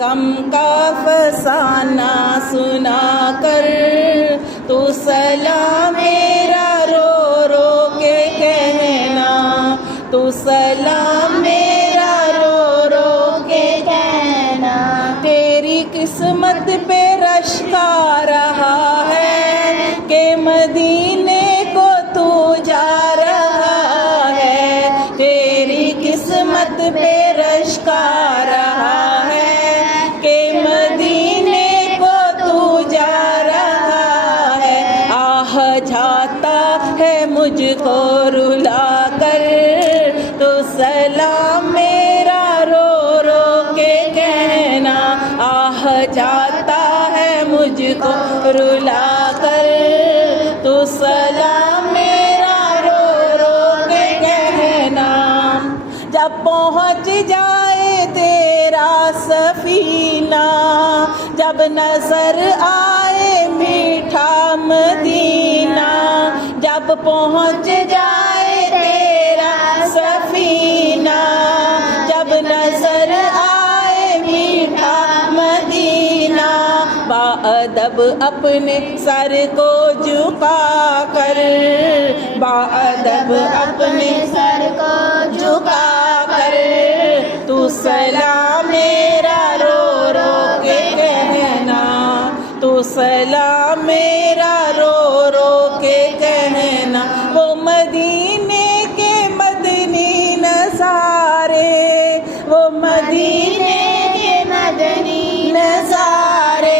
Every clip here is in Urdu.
غم کا فسانہ سنا کر تو سلام میرا رو رو کے کہنا، تو سلام میرا رو رو کے کہنا، تیری قسمت پہ رشک آ رہا ہے کہ مدینے کو تو جا رہا ہے، تیری قسمت پہ رشک آ رہا ہے کہ مدینے کو تو جا رہا ہے، آہ جاتا ہے مجھ کو رلا کر تو سلام میرا رو رو کے کہنا، آہ جاتا ہے مجھ کو رلا کر تو سلام میرا رو رو کے کہنا، جب پہنچ جائے تیرا سفینہ، جب نظر آئے میٹھا مدینہ، جب پہنچ جائے تیرا سفینہ، جب نظر آئے میٹھا مدینہ، باادب اپنے سر کو جھکا کر، باادب اپنے سر کو جھکا کر تو سلام میرا رو رو کے کہنا، تو سلام میرا رو رو کے کہنا، وہ مدینے کے مدنی نظارے، وہ مدینے کے مدنی نظارے،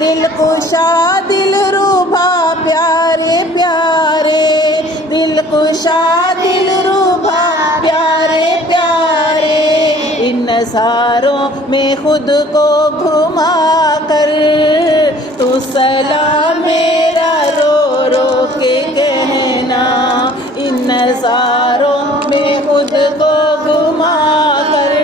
دل کشا دل روبا پیارے پیارے، دل کشا دل روبا پیارے پیارے، ان نظاروں میں خود کو گھما کر تو سلام میرا رو رو کے کہنا، ان نظاروں میں خود کو گھما کر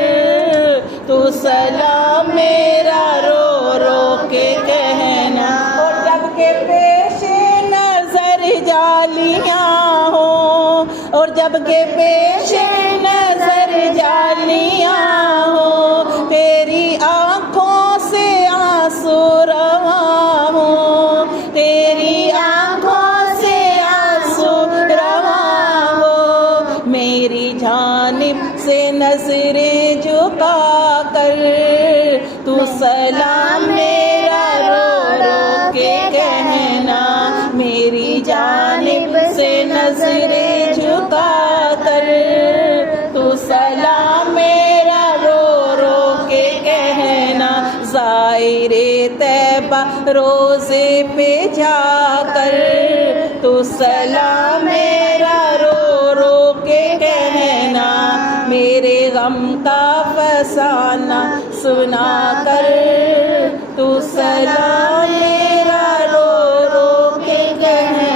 تو سلام میرا رو رو کے کہنا، اور جب کہ پیش نظر جالیاں ہوں، اور جب کہ پیش نظر جالیاں ہوں، تیری آنکھوں سے آنسو رواں ہوں، تیری آنکھوں سے آنسو رواں ہو، میری جانب سے نظریں جھکا کر تو سلام میرا رو رو کے کہنا، میری جانب سے نظریں جھکا کر تو سلام میرا رو رو کے کہنا، زائر طیبہ روزے پہ جا کر تو سلام میرا رو رو کے کہنا، میرے غم کا فسانہ سنا کر